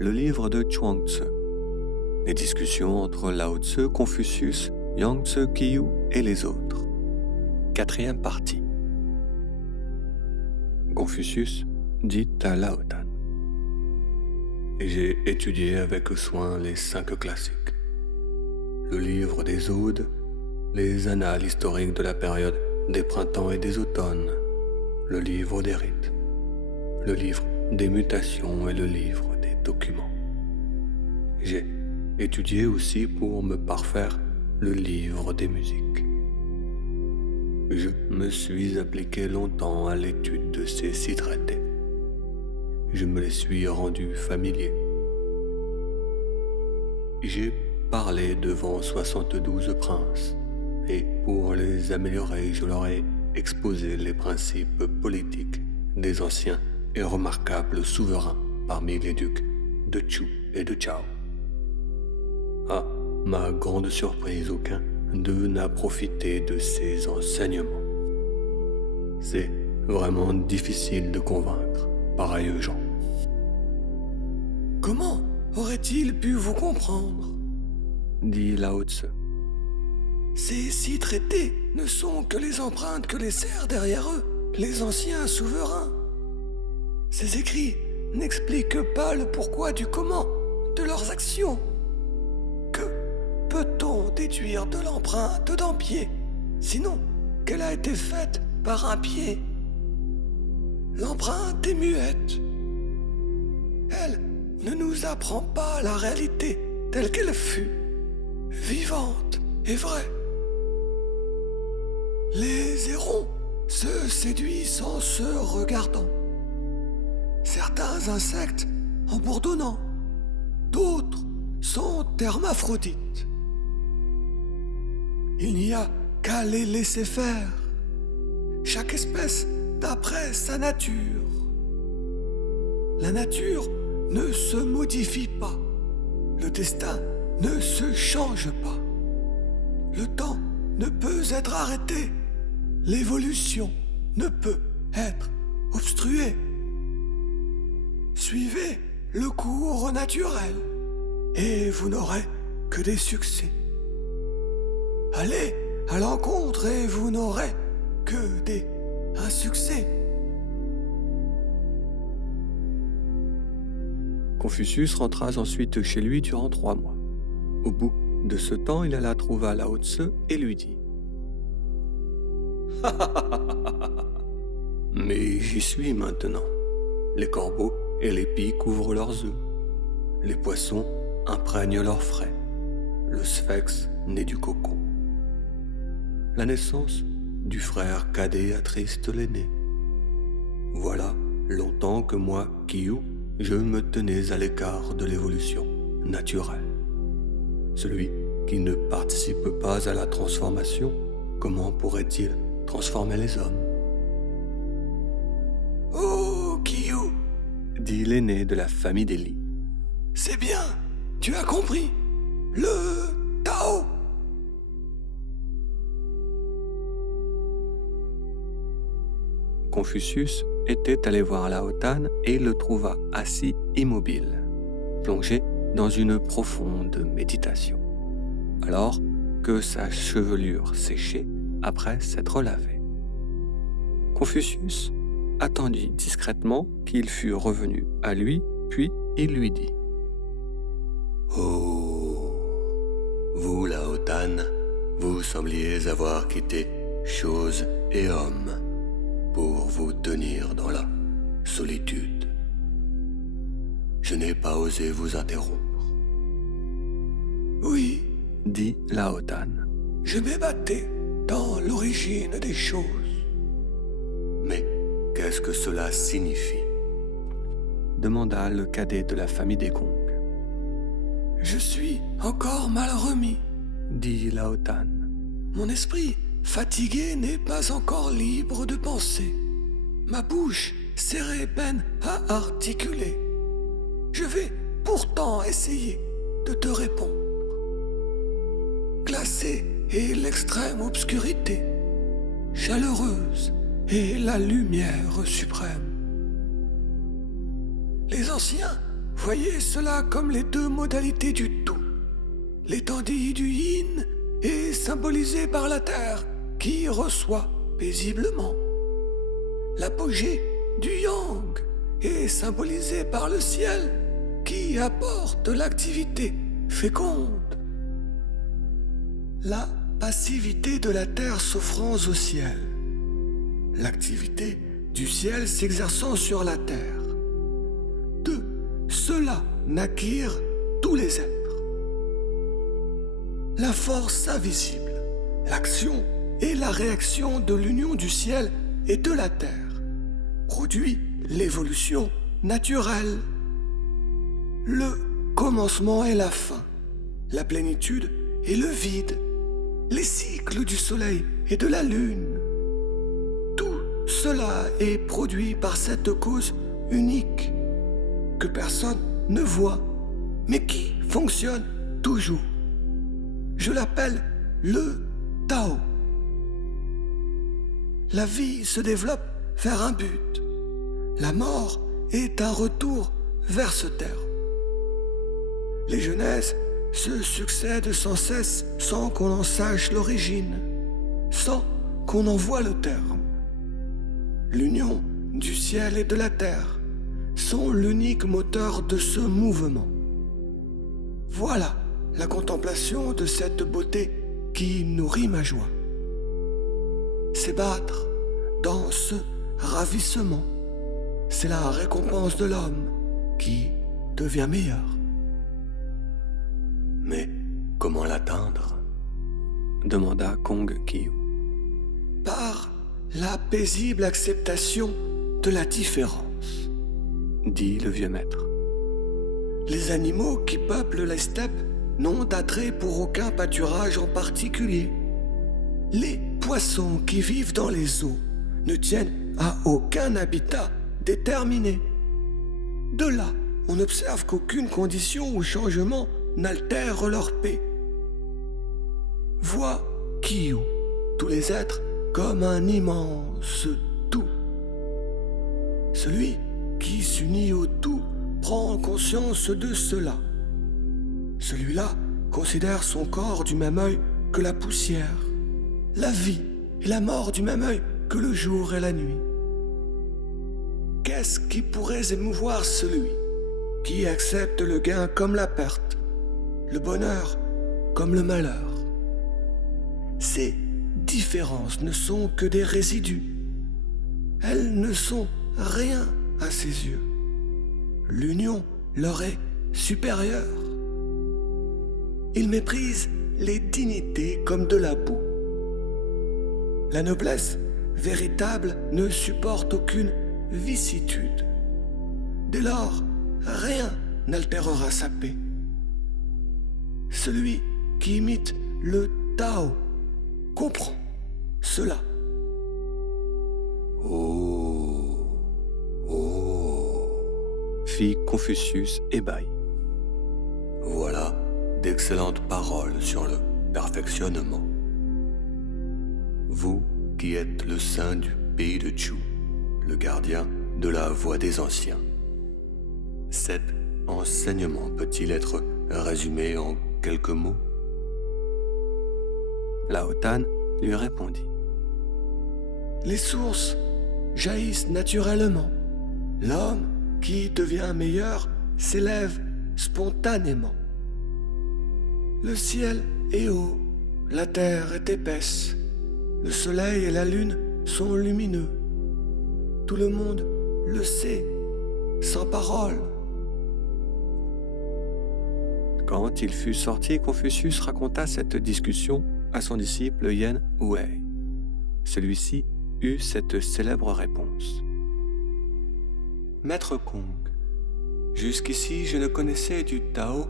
le livre de Chuang-Tzu. Les discussions entre Lao Tzu, Confucius, Yang-Tzu, Qiyu et les autres. 4e partie. Confucius dit à Lao Tan: j'ai étudié avec soin les 5 classiques, le livre des Odes, les annales historiques de la période des printemps et des automnes, le livre des rites, le livre des mutations et le livre des documents. J'ai étudié aussi pour me parfaire le livre des musiques. Je me suis appliqué longtemps à l'étude de ces 6 traités. Je me les suis rendus familiers. J'ai parlé devant 72 princes, et pour les améliorer, je leur ai exposé les principes politiques des anciens et remarquables souverains parmi les ducs de Chu et de Chao. À ma grande surprise, aucun d'eux n'a profité de ces enseignements. C'est vraiment difficile de convaincre pareils gens. Comment aurait-il pu vous comprendre? Dit Lao Tzu. Ces 6 traités ne sont que les empreintes que laissèrent derrière eux les anciens souverains. Ces écrits n'expliquent pas le pourquoi du comment de leurs actions. Que peut-on déduire de l'empreinte d'un pied, sinon qu'elle a été faite par un pied? L'empreinte est muette. Elle ne nous apprend pas la réalité telle qu'elle fut, vivante et vraie. Les hérons se séduisent en se regardant. Certains insectes en bourdonnant, d'autres sont hermaphrodites. Il n'y a qu'à les laisser faire, chaque espèce d'après sa nature. La nature ne se modifie pas, le destin ne se change pas, le temps ne peut être arrêté, l'évolution ne peut être obstruée. Suivez le cours naturel et vous n'aurez que des succès. Allez à l'encontre et vous n'aurez que des insuccès. Confucius rentra ensuite chez lui durant 3 mois. Au bout de ce temps, il alla trouver Lao Tzu et lui dit: mais j'y suis maintenant. Les corbeaux et les pies couvrent leurs œufs. Les poissons imprègnent leurs frais. Le sphinx naît du cocon. La naissance du frère cadet attriste l'aîné. Voilà longtemps que moi, Qiyu, je me tenais à l'écart de l'évolution naturelle. Celui qui ne participe pas à la transformation, comment pourrait-il transformer les hommes? Oh, Qiyu, dit l'aîné de la famille des Li. C'est bien, tu as compris. Le Tao. Confucius était allé voir Lao Tan et le trouva assis immobile, plongé dans une profonde méditation, alors que sa chevelure séchait après s'être lavée. Confucius attendit discrètement qu'il fût revenu à lui, puis il lui dit: Oh, vous, Lao Tan, vous sembliez avoir quitté choses et hommes pour vous tenir dans la solitude. Je n'ai pas osé vous interrompre. Oui, dit Lao Tan. Je m'ébattais dans l'origine des choses. Mais qu'est-ce que cela signifie? Demanda le cadet de la famille des Kong. Je suis encore mal remis, dit Lao Tan. Mon esprit fatigué n'est pas encore libre de penser. Ma bouche serrée peine à articuler. Je vais pourtant essayer de te répondre. Glacée est l'extrême obscurité, chaleureuse est la lumière suprême. Les anciens voyez cela comme les deux modalités du tout. L'étendue du yin est symbolisée par la terre qui reçoit paisiblement. L'apogée du yang est symbolisée par le ciel qui apporte l'activité féconde. La passivité de la terre s'offrant au ciel. L'activité du ciel s'exerçant sur la terre. De cela naquirent tous les êtres. La force invisible, l'action et la réaction de l'union du ciel et de la terre produit l'évolution naturelle. Le commencement et la fin, la plénitude et le vide, les cycles du soleil et de la lune. Tout cela est produit par cette cause unique que personne ne voit, mais qui fonctionne toujours. Je l'appelle le Tao. La vie se développe vers un but. La mort est un retour vers ce terme. Les genèses se succèdent sans cesse sans qu'on en sache l'origine, sans qu'on en voie le terme. L'union du ciel et de la terre sont l'unique moteur de ce mouvement. Voilà la contemplation de cette beauté qui nourrit ma joie. S'ébattre dans ce ravissement, c'est la récompense de l'homme qui devient meilleur. Mais comment l'atteindre ? demanda Kong Kiyu. Par la paisible acceptation de la différence, dit le vieux maître. Les animaux qui peuplent les steppes n'ont d'attrait pour aucun pâturage en particulier. Les poissons qui vivent dans les eaux ne tiennent à aucun habitat déterminé. De là, on observe qu'aucune condition ou changement n'altère leur paix. Vois Kiyu, tous les êtres comme un immense tout. Celui qui s'unit au tout prend conscience de cela. Celui-là considère son corps du même œil que la poussière, la vie et la mort du même œil que le jour et la nuit. Qu'est-ce qui pourrait émouvoir celui qui accepte le gain comme la perte, le bonheur comme le malheur? Ces différences ne sont que des résidus. Elles ne sont rien à ses yeux. L'union leur est supérieure. Ils méprisent les dignités comme de la boue. La noblesse véritable ne supporte aucune vicissitude. Dès lors, rien n'altérera sa paix. Celui qui imite le Tao comprend cela. Oh, oh, fit Confucius ébahi. voilà d'excellentes paroles sur le perfectionnement. Vous qui êtes le saint du pays de Chu, le gardien de la voie des anciens. Cet enseignement peut-il être résumé en quelques mots ? Lao Tan lui répondit. Les sources jaillissent naturellement. L'homme qui devient meilleur s'élève spontanément. Le ciel est haut, la terre est épaisse, le soleil et la lune sont lumineux. Tout le monde le sait, sans parole. Quand il fut sorti, Confucius raconta cette discussion à son disciple Yen Huai. Celui-ci eut cette célèbre réponse. Maître Kong, jusqu'ici je ne connaissais du Tao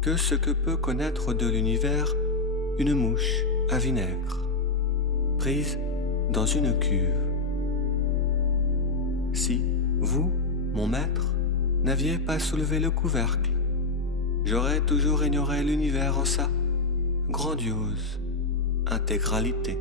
que ce que peut connaître de l'univers une mouche à vinaigre, prise dans une cuve. Si vous, mon maître, n'aviez pas soulevé le couvercle, j'aurais toujours ignoré l'univers en sa grandiose intégralité.